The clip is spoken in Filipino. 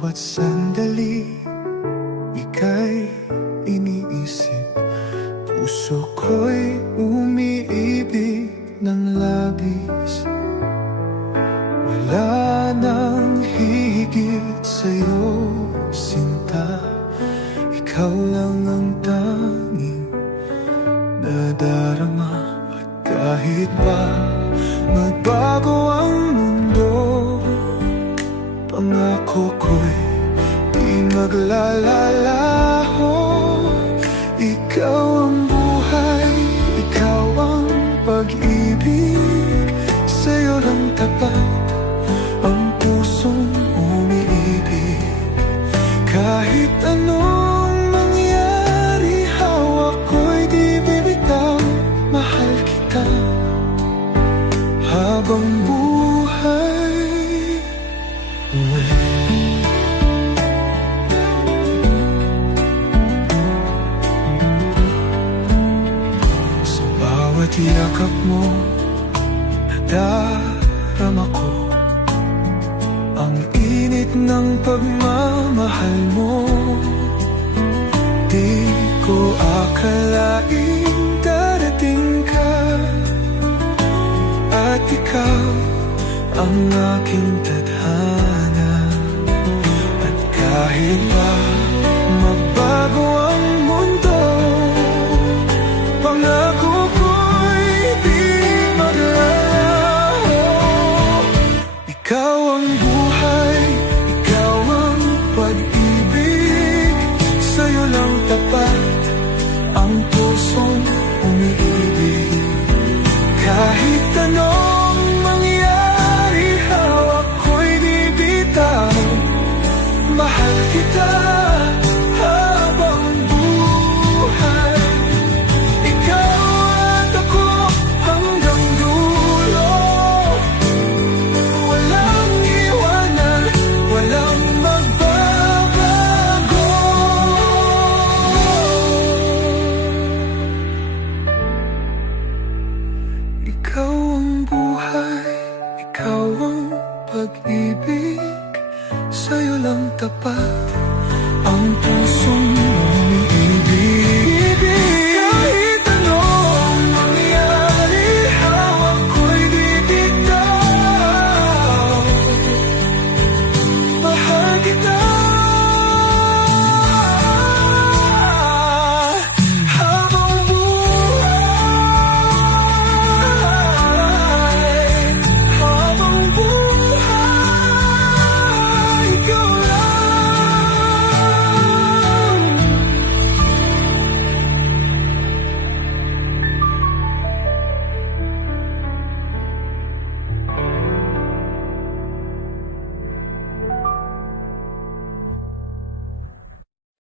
bawat sandali, ika'y iniisip. Puso ko'y umiibig ng labis. Wala nang hihigit sa'yo, sinta. Ikaw lang ang tanging nadarama. At kahit pa magbago ang mundo, pangako ko'y di maglalalaho. Ikaw ang buhay, ikaw ang pag-ibig. Sa'yo lang tapat ang pusong umiibig. Kahit anong mangyari, hawak ko'y di bibitaw. Mahal kita habang buhay. Sa bawat yakap mo, nadarama ko ang init ng pagmamahal mo. Di ko akalaing darating ka, at ikaw ang aking tadhana. At kahit pa magbago ang mundo, pangako ko'y di maglalaho. Ikaw ang buhay, ikaw ang pag-ibig. Sa'yo lang tapat ang pusong umiibig. Kahit anong mangyari, hawak ko'y di bitaw. Mahal kita habang buhay. Ikaw at ako hanggang dulo. Walang iwanan, walang magbabago. Ikaw ang buhay, ikaw ang pag-ibig. Sa'yo lang tapat ang